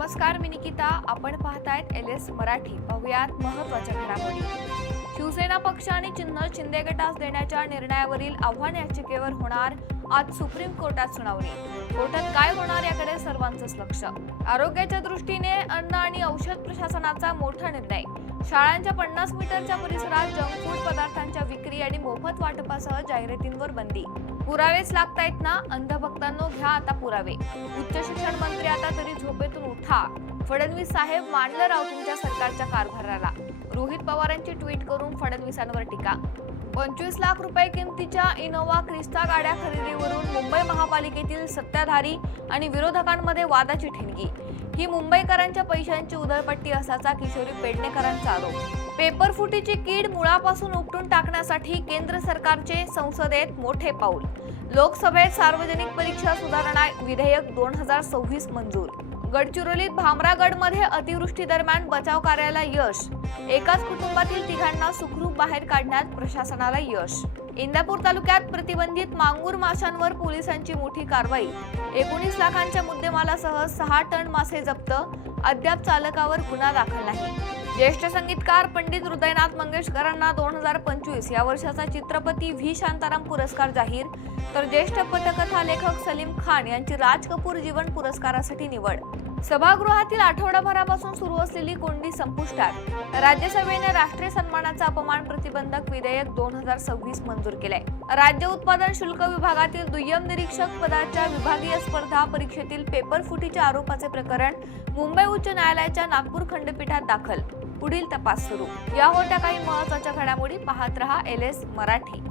नमस्कार, मी निकिता. आपण पाहतायत LS मराठी. पाहुयात महत्त्वाच्या घडामोडी. शिवसेना पक्ष आणि चिन्ह शिंदे गटास देण्याच्या निर्णयावरील आव्हान याचिकेवर होणार आज सुप्रीम कोर्टात सुनावणी. कोर्टात काय होणार याकडे सर्वांचंच लक्ष. आरोग्याच्या दृष्टीने अन्न आणि औषध प्रशासनाचा मोठा निर्णय. शाळांच्या 50 मीटरच्या परिसरात जंक फूड पदार्थांच्या विक्री आणि मोफत वाटपासह जाहिरातींवर बंदी. पुरावेच लागतायत ना? अंधभक्तांनो, घ्या आता पुरावे. उच्च शिक्षण मंत्री आता तरी झोपेतून उठा. फडणवीस साहेब, मानलं राव तुमच्या सरकारच्या कारभाराला. रोहित पवारांची ट्विट करून फडणवीसांवर टीका. 25 लाख रुपये किमतीच्या इनोव्हा क्रिस्टा गाड्या खरेदीवरून मुंबई महापालिकेतील सत्ताधारी आणि विरोधकांमध्ये वादाची ठिणगी. ही मुंबईकरांच्या पैशांची उधळपट्टी असाचा किशोरी पेडणेकरांचा आरोप. पेपरफुटीची कीड मुळापासून उपटून टाकण्यासाठी केंद्र सरकारचे संसदेत मोठे पाऊल. लोकसभेत सार्वजनिक परीक्षा सुधारणा विधेयक 2026 मंजूर. गडचिरोलीत भामरागडमध्ये अतिवृष्टी दरम्यान बचाव कार्याला यश. एकाच कुटुंबातील तिघांना सुखरूप बाहेर काढण्यात प्रशासनाला यश. इंदापूर तालुक्यात प्रतिबंधित मांगूर माशांवर पोलिसांची मोठी कारवाई. 19 लाखांच्या मुद्देमालासह 6 टन मासे जप्त. अद्याप चालकावर गुन्हा दाखल नाही. ज्येष्ठ संगीतकार पंडित हृदयनाथ मंगेशकरांना 2025 या वर्षाचा चित्रपती व्ही शांताराम पुरस्कार जाहीर. तर ज्येष्ठ पटकथा लेखक सलीम खान यांची राज कपूर जीवन पुरस्कारासाठी निवड. सभागृहातील आठवडाभरापासून सुरू असलेली कोंडी संपुष्टात. राज्यसभेने राष्ट्रीय सन्मानाचा अपमान प्रतिबंधक विधेयक 2026 मंजूर केलंय. राज्य उत्पादन शुल्क विभागातील दुय्यम निरीक्षक पदाच्या विभागीय स्पर्धा परीक्षेतील पेपरफुटीच्या आरोपाचे प्रकरण मुंबई उच्च न्यायालयाच्या नागपूर खंडपीठात दाखल. पुढील तपास सुरू. या होत्या काही महत्त्वाच्या घडामोडी. पाहत रहा LS मराठी.